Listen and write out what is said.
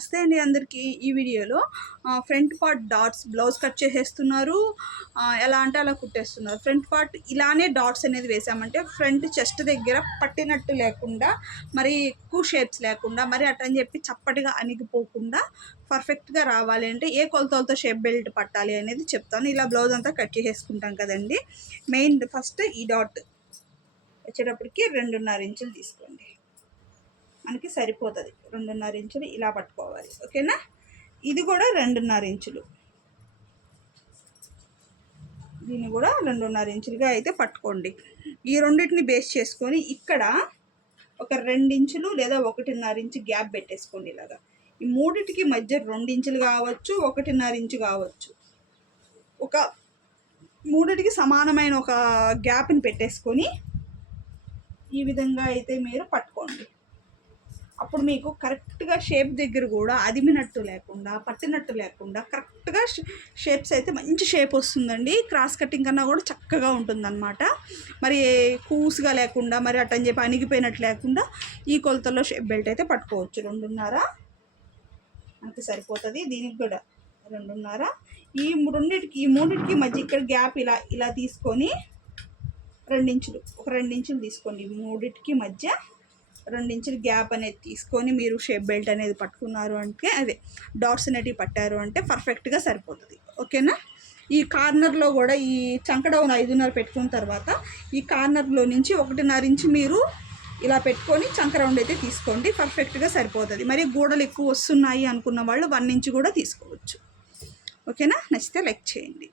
నమస్తే అండి అందరికీ. ఈ వీడియోలో front part dots blouse cut చేసేస్తున్నారు. ఎలా అంటే అలా కుట్టేస్తున్నారు. ఫ్రంట్ పార్ట్ ఇలానే డాట్స్ అనేది వేసామంటే ఫ్రంట్ చెస్ట్ దగ్గర పట్టినట్టు లేకుండా, మరి ఎక్కువ షేప్స్ లేకుండా, మరి అటని చెప్పి చప్పటిగా అణిగిపోకుండా పర్ఫెక్ట్గా రావాలి అంటే ఏ కొలతలతో షేప్ బెల్ట్ పట్టాలి అనేది చెప్తాను. ఇలా బ్లౌజ్ అంతా కట్ చేసేసుకుంటాం కదండి. మెయిన్ ఫస్ట్ ఈ డాట్ వచ్చేటప్పటికి 2.5 ఇంచులు తీసుకోండి. మనకి సరిపోతుంది. 2.5 ఇంచులు ఇలా పట్టుకోవాలి. ఓకేనా? ఇది కూడా 2.5 ఇంచులు, దీన్ని కూడా 2.5 ఇంచులుగా అయితే పట్టుకోండి. ఈ రెండింటిని బేస్ చేసుకొని ఇక్కడ ఒక 2 ఇంచులు లేదా 1.5 ఇంచు గ్యాప్ పెట్టేసుకోండి. ఇలాగా ఈ మూడింటికి మధ్య 2 ఇంచులు కావచ్చు, 1.5 ఇంచు కావచ్చు, ఒక మూడింటికి సమానమైన ఒక గ్యాప్ని పెట్టేసుకొని ఈ విధంగా అయితే మీరు పట్టుకోండి. అప్పుడు మీకు కరెక్ట్గా షేప్ దగ్గర కూడా అదిమినట్టు లేకుండా, పట్టినట్టు లేకుండా కరెక్ట్గా షేప్స్ అయితే మంచి షేప్ వస్తుందండి. క్రాస్ కటింగ్ కన్నా కూడా చక్కగా ఉంటుందన్నమాట. మరి కూసుగా లేకుండా, మరి అటని చెప్పి అణిగిపోయినట్టు లేకుండా ఈ కొలతల్లో షేప్ బెల్ట్ అయితే పట్టుకోవచ్చు. 2.5 మనకి సరిపోతుంది. దీనికి కూడా 2.5. ఈ మూడింటికి మధ్య ఇక్కడ గ్యాప్ ఇలా తీసుకొని 2 ఇంచులు, ఒక 2 ఇంచులు తీసుకోండి. మూడింటికి మధ్య 2 ఇంచులు గ్యాప్ అనేది తీసుకొని మీరు షేప్ బెల్ట్ అనేది పట్టుకున్నారు అంటే, అదే డాట్స్ అనేటివి పట్టారు అంటే పర్ఫెక్ట్గా సరిపోతుంది. ఓకేనా? ఈ కార్నర్లో కూడా ఈ చంక డౌన్ 5.5 పెట్టుకున్న తర్వాత ఈ కార్నర్లో నుంచి 1.5 ఇంచు మీరు ఇలా పెట్టుకొని చంక రౌండ్ అయితే తీసుకోండి. పర్ఫెక్ట్గా సరిపోతుంది. మరి గోడలు ఎక్కువ వస్తున్నాయి అనుకున్న వాళ్ళు 1 ఇంచు కూడా తీసుకోవచ్చు. ఓకేనా? నచ్చితే లైక్ చేయండి.